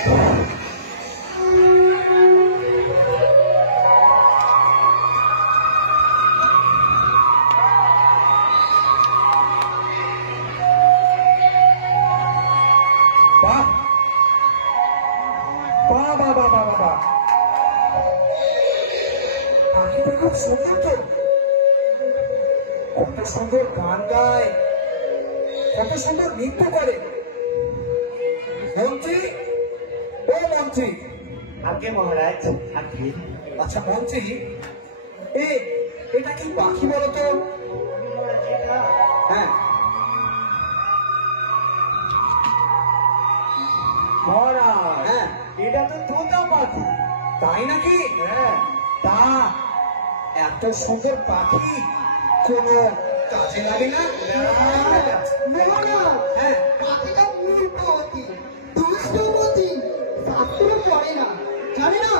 কত সুন্দর গান গায়, কত সুন্দর নৃত্য করে। মন্ত্রী, ও মন্ত্রী। আগে মহারাজ। আচ্ছা মন্ত্রী, এটা কি পাখি বলতো? হ্যাঁ মহারাজ, হ্যাঁ এটা তো তোতা পাখি। তাই নাকি? হ্যাঁ। তা এত সুন্দর পাখি কোনো কাজে লাগে না? হ্যাঁ, পাখিটা মূর্খবতী, দুষ্টমতী, শাস্ত্র পড়ে না, জানে না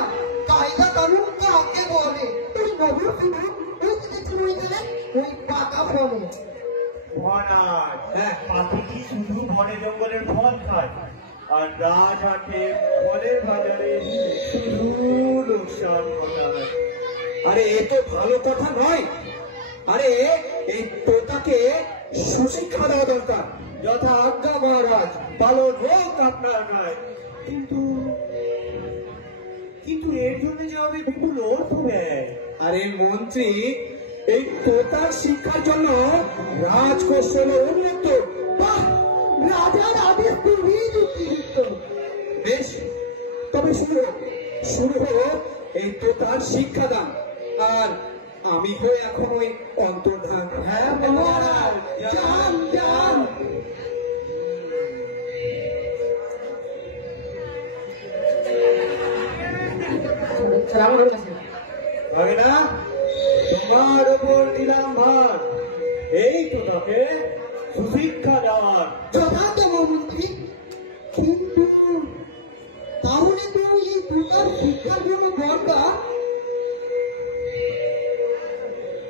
কায়দা কানুন কাকে বলে। তুই নবর শুধু ওই দিকে চুরি গেলে ওই পাকা ফলে। মহারাজ, হ্যাঁ। পাখিটি শুধু বনে জঙ্গলের ফল খায়, আর রাজহাটে ফলের বাজারে শুধু লোকসান ঘটায়। আরে এ তো ভালো কথা নয়। আরে এই তোতাকে সুশিক্ষা দেওয়া দরকার। যথা আজ্ঞা মহারাজ, পালন হোক আপনার নয়। কিন্তু এর জন্য যে হবে বিপুল অর্থ ব্যয়। আরে মন্ত্রী, এই তোতার শিক্ষার জন্য রাজকোষ হলো উন্নত। বাহ, রাজার আদেশ তুমি যুক্তিযুক্ত। বেশ, তবে শুরু হলো এই তোতার শিক্ষাদান। আর আমি হই এখন ওই অন্তর্ধান। হ্যাঁ মহারাজ, যান যান। হবে না? তোমার ওপর দিলাম ভার, এই তোতাকে সুশিক্ষা দেওয়ার। যথার্থ মন্ত্রী, কিন্তু তাহলে তো এই প্রকার শিক্ষার জন্য দরকার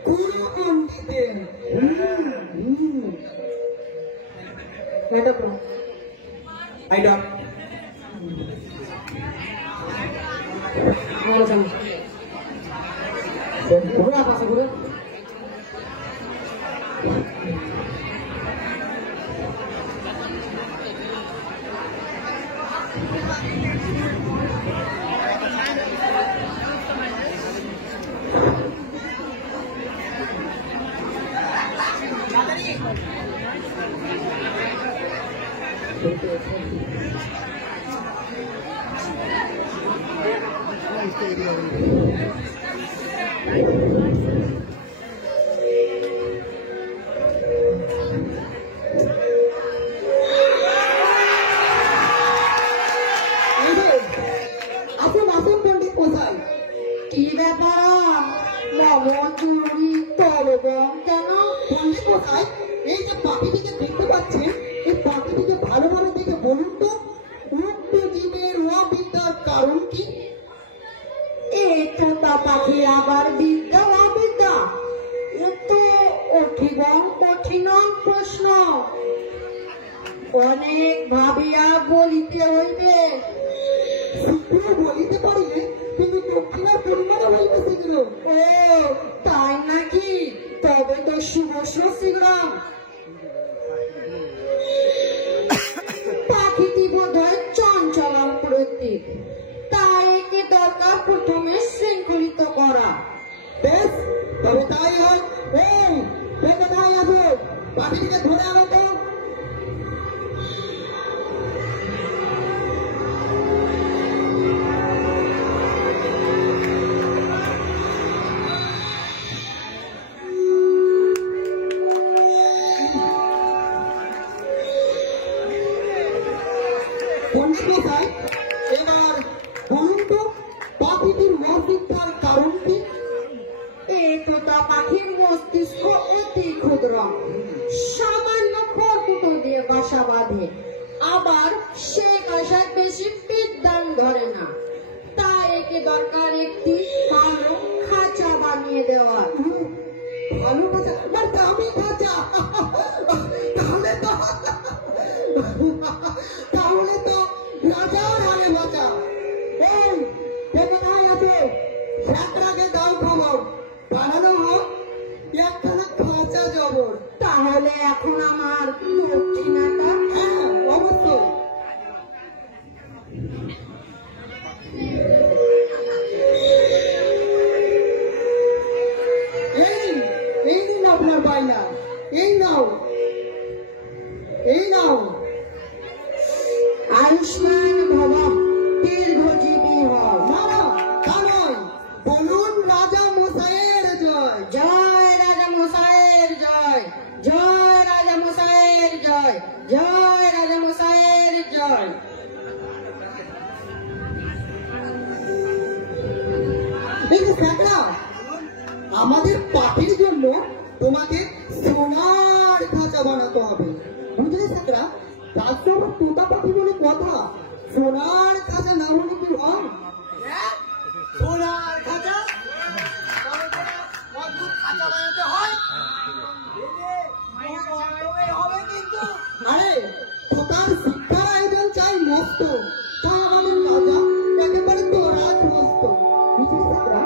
গুরু পণ্ডিতের। এটা তো আইডা ঘুরে পাশে ঘুরে কি ব্যাপার নবচুরি তরবং কেন বললি কোথায়? এই যে পাখিটিকে দেখতে পাচ্ছেন, এই পাখিটিকে ভালো ভালো দেখে বলুন তো, উক্ত জীবের অবিদ্যার কারণ কি? তোতা পাখির আবার বিদ্যা অবিদ্যা, এ তো কঠিন প্রশ্ন, অনেক ভাবিয়া বলিতে হইবে। বলিতে পারিলে কিন্তু দক্ষিণার পরিমাণে হইতেছিল। ও তাই নাকি? তবে তো শুভ শীঘ্রম। পাখিটি বোধ হয় চঞ্চল প্রতীক, তাই একে দরকার প্রথমে শৃঙ্খলিত করা। বেশ, তবে তাই হয়। এই কোথায় আসো, পাখিটিকে ধরে আনো তো। এবার বলুন তো, পাখিটির মস্তিষ্কের কারণ কি? এই তোতা পাখির মস্তিষ্ক অতি ক্ষুদ্র, সামান্য খড়কুটো দিয়ে বাসা বাঁধে, আবার সে বাসায় বেশি বিদ্যান ধরে না, তাই একে দরকার একটি ভালো খাঁচা বানিয়ে দেওয়ার। ভালো খাঁচা? দামি খাঁচা? তাহলে তো রাজার আগে তাহলে এখন আমার দক্ষিণাটা? হ্যাঁ, অবশ্যই। এই নিন আপনার বায়না, এই নাও, এই নাও। আয়ুষ্মান ভব, দীর্ঘজীবী হও। না না, তা নয়, বলুন রাজা মশাইয়ের জয়। জয় রাজা মশাইয়ের জয়, জয় রাজা মশাইয়ের জয়, জয় রাজা মশাইয়ের জয়। এই যে স্যাকরা, আমাদের পাখির জন্য তোমাকে সোনার খাঁচা বানাতে হবে, বুঝলে স্যাকরা? তার সব তোতা পাখি বলে কথা, সোনার খাঁচা না হলে কি হয়? সোনার খাঁচা অদ্ভুত খাঁচা বানাতে হয়। হবে কিন্তু আরে তোতার শিক্ষার আয়োজন চাই মস্ত, তা আমাদের রাজা একেবারে তোরাত মস্ত, বুঝলে স্যাকরা?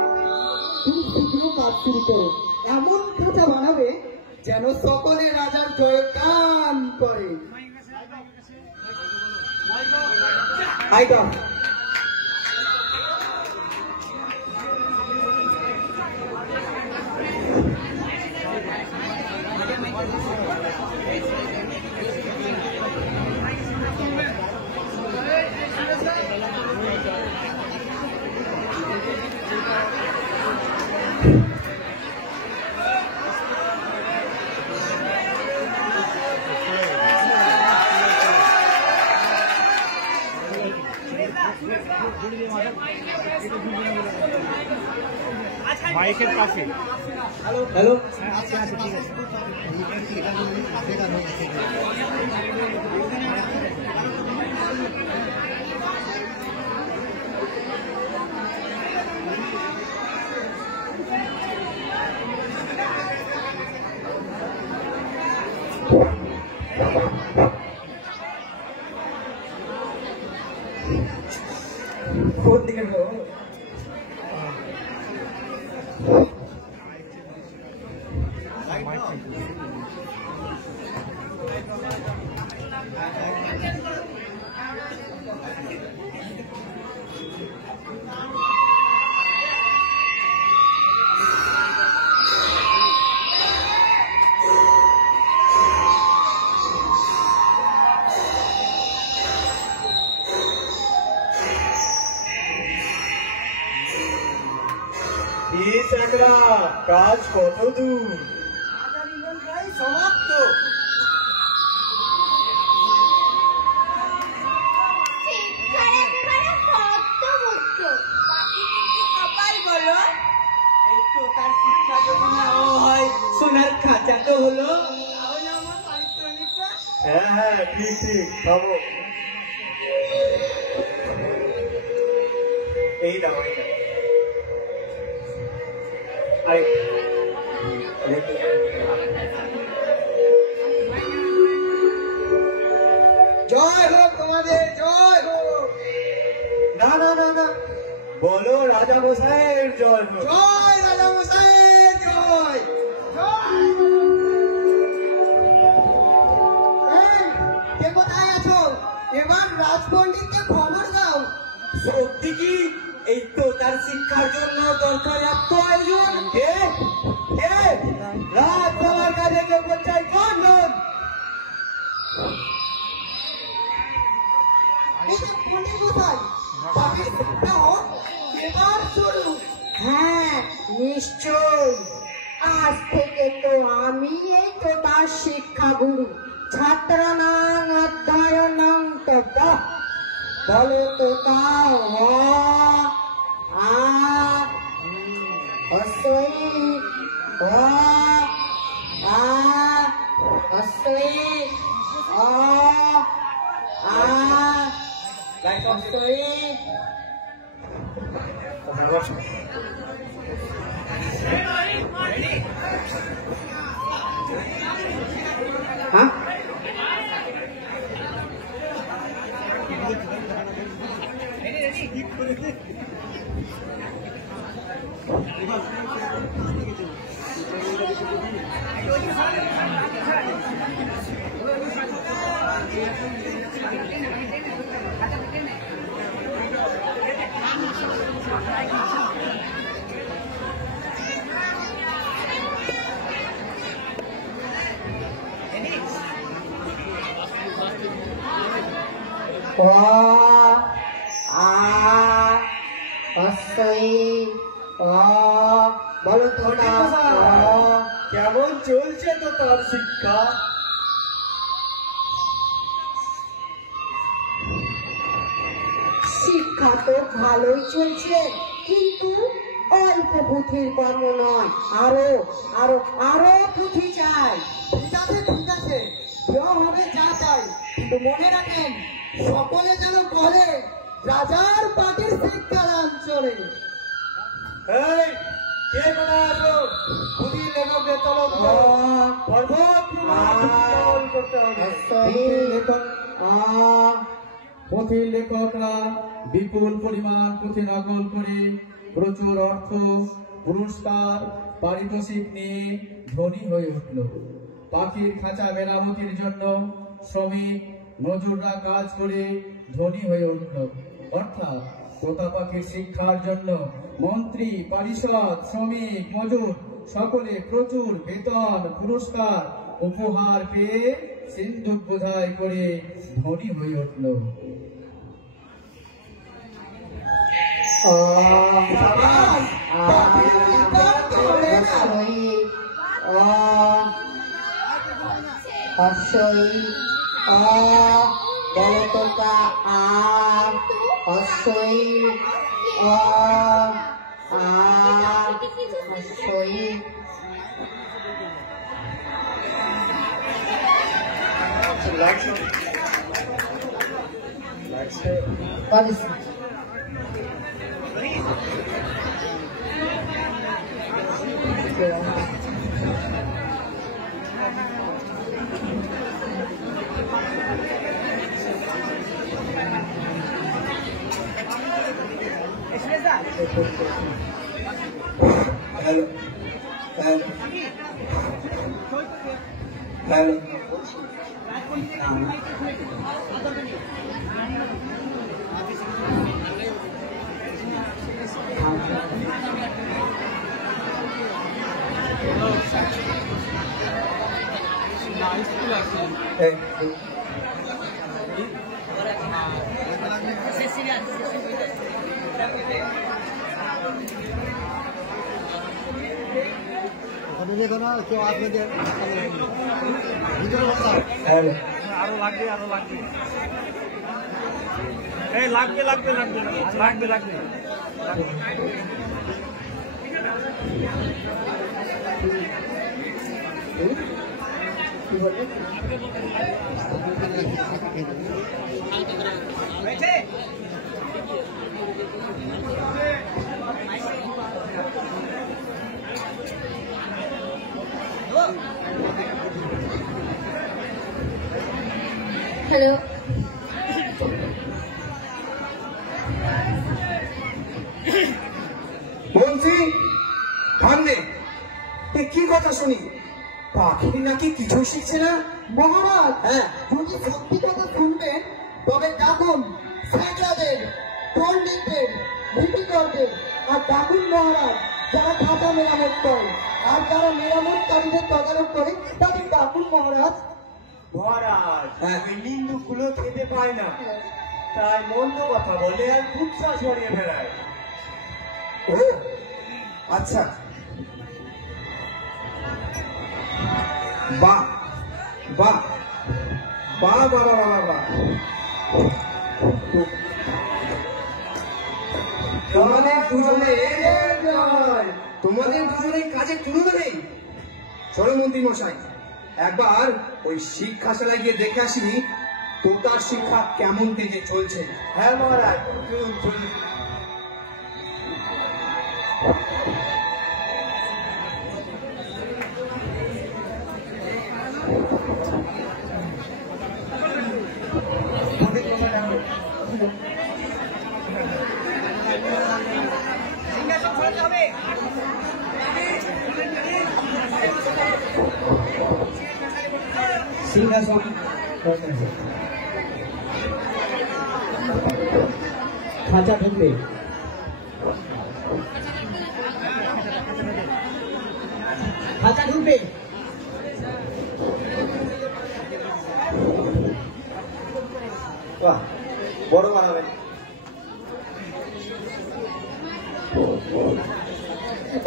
তুমি শীঘ্র কাজ শুরু করো, এমন খাঁচা বানাবে যেন সকলে রাজার জয়গান করে। আইটম মাইকের কাছে। হ্যালো কোন দিকে যাবো? কাজ কত দূর? সমাপ্ত। এই তো তার শিক্ষা যদি নাও হয়, সোনার খাঁচা তো হলো। তাহলে আমার পারিশ্রমিকটা? হ্যাঁ হ্যাঁ, ঠিক ঠিক, খাবো। এই দাও, এই দাও। জয় হোক তোমাদের, জয় হোক। না না না না, বলো রাজা মশাইয়ের জয় হোক। জয় রাজা মশাইয়ের জয়। এই, কে কোথায় আছো? এবার রাজপণ্ডিতকে খবর দাও। সত্যি কি এই তো তার শিক্ষার জন্য দরকার এত আয়োজন? রাত বাবার কাছে যোগ্য চাই কোন? এই যে পণ্ডিত মশাই, পাখির শিক্ষা হোক, এবার শুরু। হ্যাঁ নিশ্চয়, আজ থেকে তো আমি এই তো তার শিক্ষা গুরু। ছাত্রানাং অধ্যয়নং তত। বলো তো তাও হস্যই হস্যই হ্যাঁ বলো তো না কেমন চলছে তো তার শিক্ষা? শিক্ষা তো ভালোই চলছে, কিন্তু অল্প পুঁথির কর্ম নয়, আরো আরো আরো পুঁথি চাই। ঠিক আছে দেওয়া হবে যা চাই, কিন্তু মনে রাখেন সকলে যেন বলে রাজার পাটির শিক্ষাদান চলে। এই কে কোথায় আছো? পুঁথির লেখকদের তলব করো। পর্বত প্রমাণ করতে হবে। পুঁথির লেখকরা বিপুল পরিমাণ পুঁথি নকল করে প্রচুর অর্থ, পুরস্কার, পারিতোষিক নিয়ে ধনী হয়ে উঠল। পাখির খাঁচা মেরামতির জন্য শ্রমিক মজুররা কাজ করে ধনী হয়ে উঠল। অর্থাৎ তোতা পাখির শিক্ষার জন্য মন্ত্রী, পরিষদ, শ্রমিক, মজুর সকলে প্রচুর বেতন, পুরস্কার, উপহার পেয়ে সিন্ধুক বোঝাই করে ধনী হয়ে উঠল। হ্যালো, মন্ত্রী থামলে, কি কথা শুনি? পাখি নাকি কিছু শিখছে না? মহারাজ, হ্যাঁ, যদি সত্যি কথা শুনবেন তবে ডাকুন সেক্রেটারিদের, পণ্ডিতদের, লিপিকরদের, আর ডাকুন মহারাজ যারা খাতা মেরামত করে, আর যারা মেরামতকারীদের তদারক করে তাদের ডাকুন মহারাজ। মহারাজ নিন্দুক গুলো খেতে পায় না, তাই মন্দ কথা বলে আর কুৎসা ছড়িয়ে ফেলায়। ও আচ্ছা, বাহ বাহ বাহ বাহ বাহ বাহ, তোমাদের দুজনে কাজে তুলবে নেই। চলো মন্ত্রী মশাই, একবার ওই শিক্ষাশালায় গিয়ে দেখে আসি তোতার শিক্ষা কেমন দিকে চলছে। হ্যাঁ মহারাজ, চলুন চলুন। সিংহাসন খাঁচা ঢুকবে খাঁচা ঢুকবে বাহ বড় বানাবেন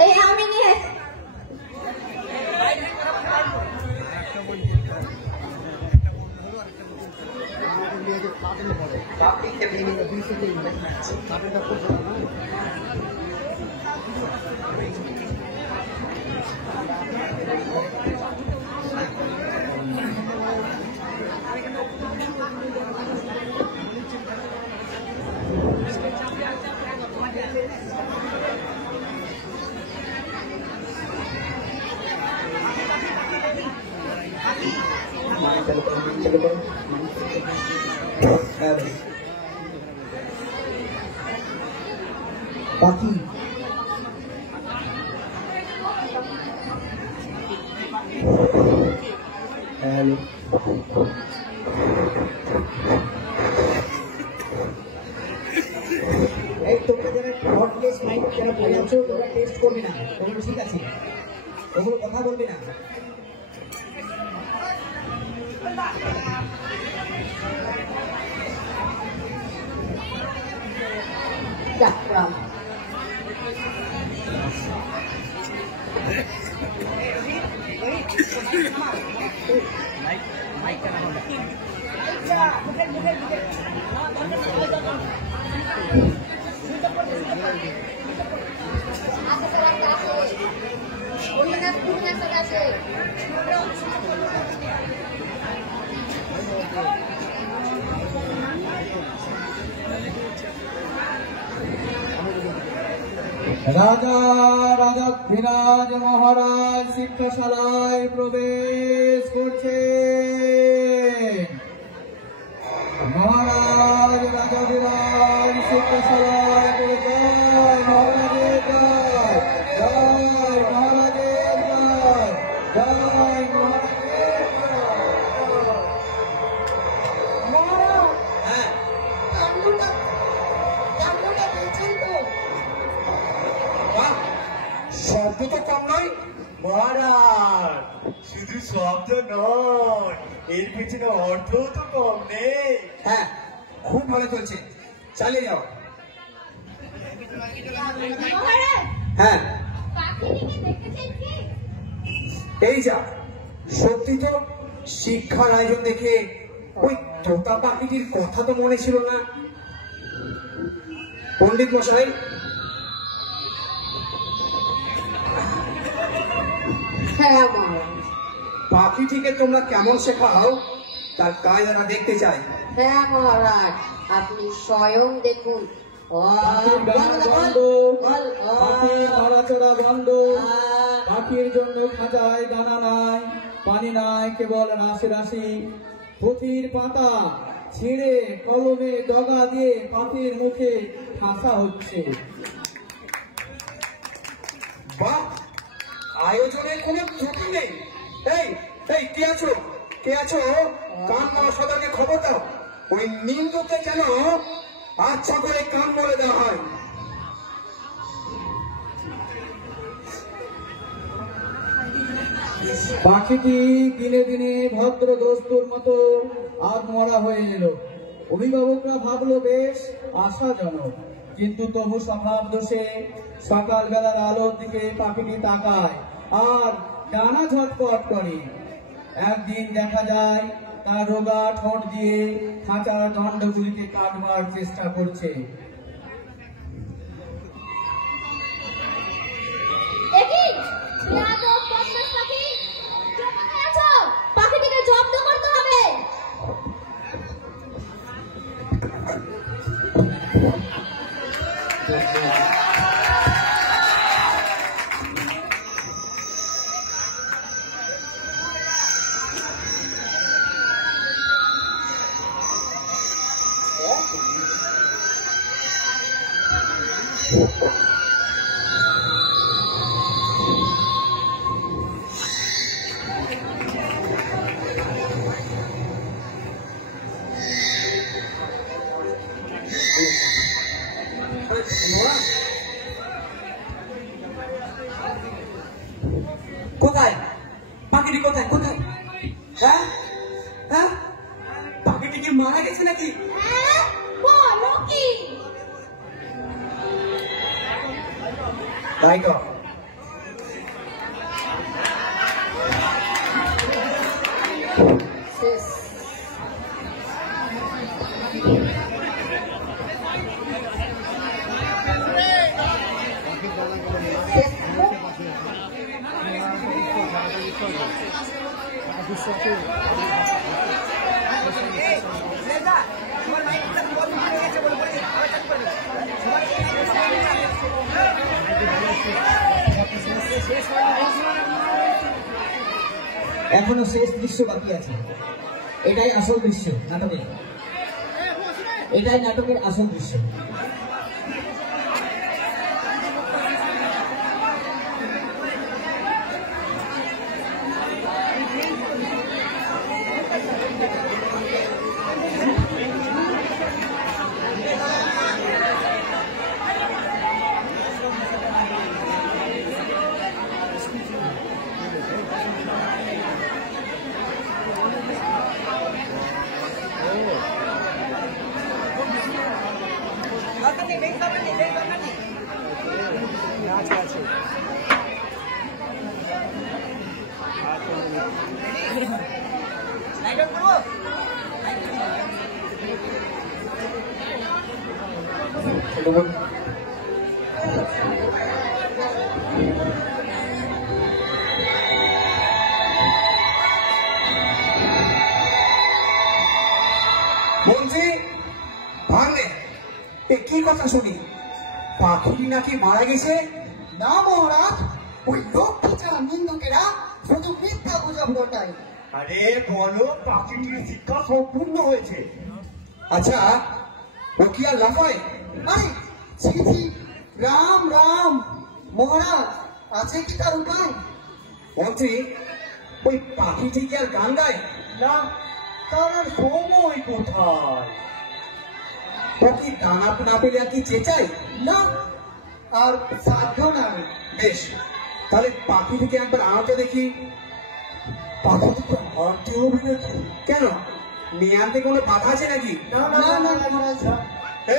এই আমি নিয়ে পাখি হ্যালো এই তোমরা যারা ব্রডকেস মাইক যারা বাজাচ্ছ তোমরা টেস্ট করবে না ওগুলো ঠিক আছে ওগুলো কথা বলবে না যাত্রাম রাজা রাজাধিরাজ মহারাজ শিক্ষাশালায় প্রবেশ করছে মহারাজ রাজাধিরাজ শিক্ষাশালায় জয় মহারাজের জয় জয় মহারাজের জয় জয় মহারাজের হ্যাঁ বাহ, শব্দ তো কম নয় মহারাজ শুধু শব্দ নয় এর পিছনে অর্থ তো কম নেই হ্যাঁ খুব ভালো চলছে চালিয়ে যাও হ্যাঁ এই যা সত্যি তো শিক্ষার আয়োজন দেখে ওই তোতা পাখিটির কথা তো মনে ছিল না পণ্ডিত মশাই হ্যাঁ মহারাজ পাখিটিকে তোমরা কেমন শেখাও তার কাজ আমরা দেখতে চাই হ্যাঁ মহারাজ আপনি স্বয়ং দেখুন পাখির গান বন্ধ পাখির নড়াচড়া বন্ধ পাখির জন্য খাঁচায় দানা নাই পানি নাই কেবল রাশি রাশি পুঁথির পাতা ছিঁড়ে কলমে ডগা দিয়ে পাখির মুখে ঠাসা হচ্ছে বাহ আয়োজনে কোনো ত্রুটি নেই এই এই কে আছো কান মহাসদাকে খবর দাও ওই নিন্দুকে যেন আচ্ছা করে কান বলে দেওয়া হয় পাখিটি দিনে দিনে ভদ্র দস্তুর মতো আর মরা হয়ে এল অভিভাবকরা ভাবলো বেশ আশাজনক কিন্তু তবু স্বভাব দোষে সকালবেলার আলোর দিকে পাখিটি তাকায় আর ডানা ঝটপট করে একদিন দেখা যায় তার রোগা ঠোঁট দিয়ে খাঁচার দণ্ডগুলিতে কাটবার চেষ্টা করছে পাখিটিকে জব্দ করতে হবে কোথায় পাখিটি? কোথায় কোথায়? হ্যাঁ হ্যাঁ, পাখিটি কি মারা গেছে নাকি? বলো কি? তাই তো। শেষ। এখনো শেষ দৃশ্য বাকি আছে। এটাই আসল দৃশ্য নাটকের, এটাই নাটকের আসল দৃশ্য। বলছি ভাঙলে এ কি কথা শুনি? পাখি নাকি মারা গেছে? না মহারাজ, ওই লক্ষ্মী ছাড়া নিন্দুকেরা শুধু মিথ্যা গুজব রটায়। আরে বলো, পাখিটির শিক্ষা সম্পূর্ণ হয়েছে। আচ্ছা, ও কি আর লাফায়? আরে ছি ছি, রাম রাম। মহারাজ, আছে কি তার উপায়? বলছি ওই পাখিটি কি আর গান গায়? না, তার আর সময় কোথায়? ও কি দানা না পেলে আর কি চেঁচায়? না, আর সাধ্য নাই। বেশ, তাহলে পাখিটিকে একবার আনতে দেখি। পাখিটিকে আনতে হবে নাকি? কেন, নিয়ে আনতে কোনো বাধা আছে নাকি? না না না মহারাজ,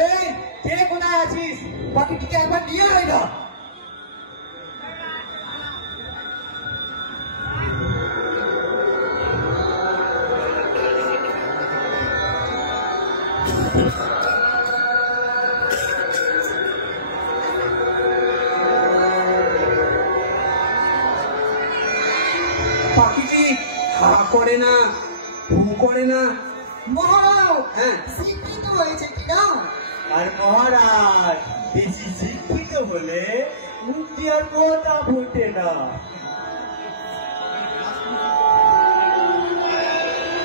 এই, কে কোথায় আছিস? পাখিটিকে একবার নিয়ে আয় না। পাখিটি হা করে না, হু করে না। মহারাজ হ্যাঁ, শিক্ষিত হয়েছে কিনা? আর মহারাজ বেশি শিক্ষিত হলে মুক্তি আর কথা ফুটে না।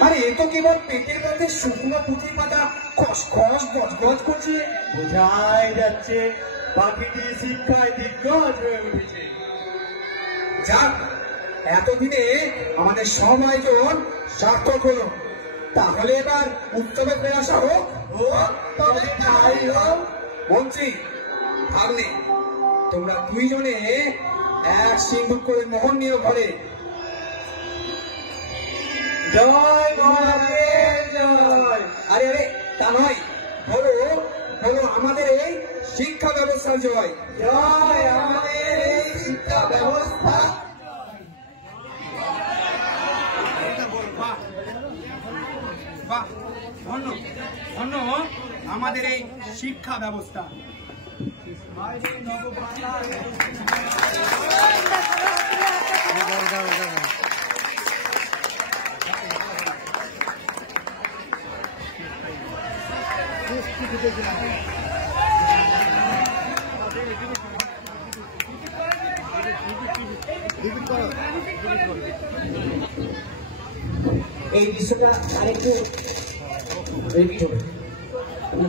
আরে এ তো কেবল পেটের মধ্যে শুকনো পুঁতি পাতা খসখস গজগজ করছে। বোঝাই যাচ্ছে পাখিটি শিক্ষায় দিগ্গজ হয়ে উঠেছে। যাক, এতদিনে আমাদের সব আয়োজন সার্থক হলো। তাহলে এবার উৎসবে ফেরা আসা হোক। তবে তাই হোক। মন্ত্রী, ভাগ্নে, তোমরা দুইজনে এক সিন্ধুক করে মোহন নিয়ে ঘরে। জয় মহারাজের জয়। আরে আরে, তা নয়, বলো বলো আমাদের এই শিক্ষা ব্যবস্থার জয়। জয় আমাদের এই শিক্ষা ব্যবস্থা। বাহ, ধন্য ধন্য আমাদের এই শিক্ষা ব্যবস্থা। এই দৃশ্যটা আরেকটু রিপিট হবে,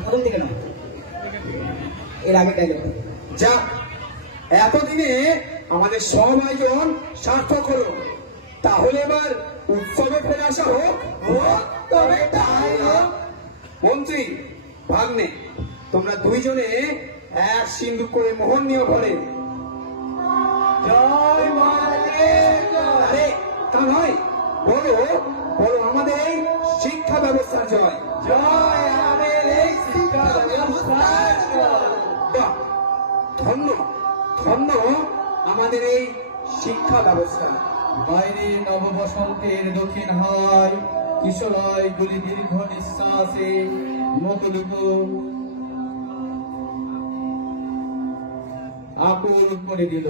প্রথম থেকে না, এর আগে ডায়লগ। যাক, এতদিনে আমাদের সব আয়োজন সার্থক হলো। তাহলে এবার উৎসবে ফেরে আসা হোক। তবে তাই হোক। মন্ত্রী, ভাগ্নে, তোমরা দুইজনে এক সিন্ধুক করে মোহন নিয়ে ঘরে। জয় মহারাজের জয়। আরে তা নয়, বলো বলো আমাদের এই শিক্ষা ব্যবস্থার জয়। জয় আমাদের এই শিক্ষা ব্যবস্থার জয়। বাহ, ধন্য ধন্য আমাদের এই শিক্ষা ব্যবস্থা। বাইরে নববসন্তের দক্ষিণ হয় কিশোরয় গুলি দীর্ঘ নিঃশ্বাসে মুখলুকু আকুল করে দিল।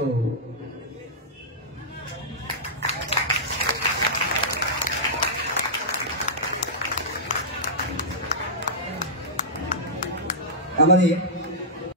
আমাদের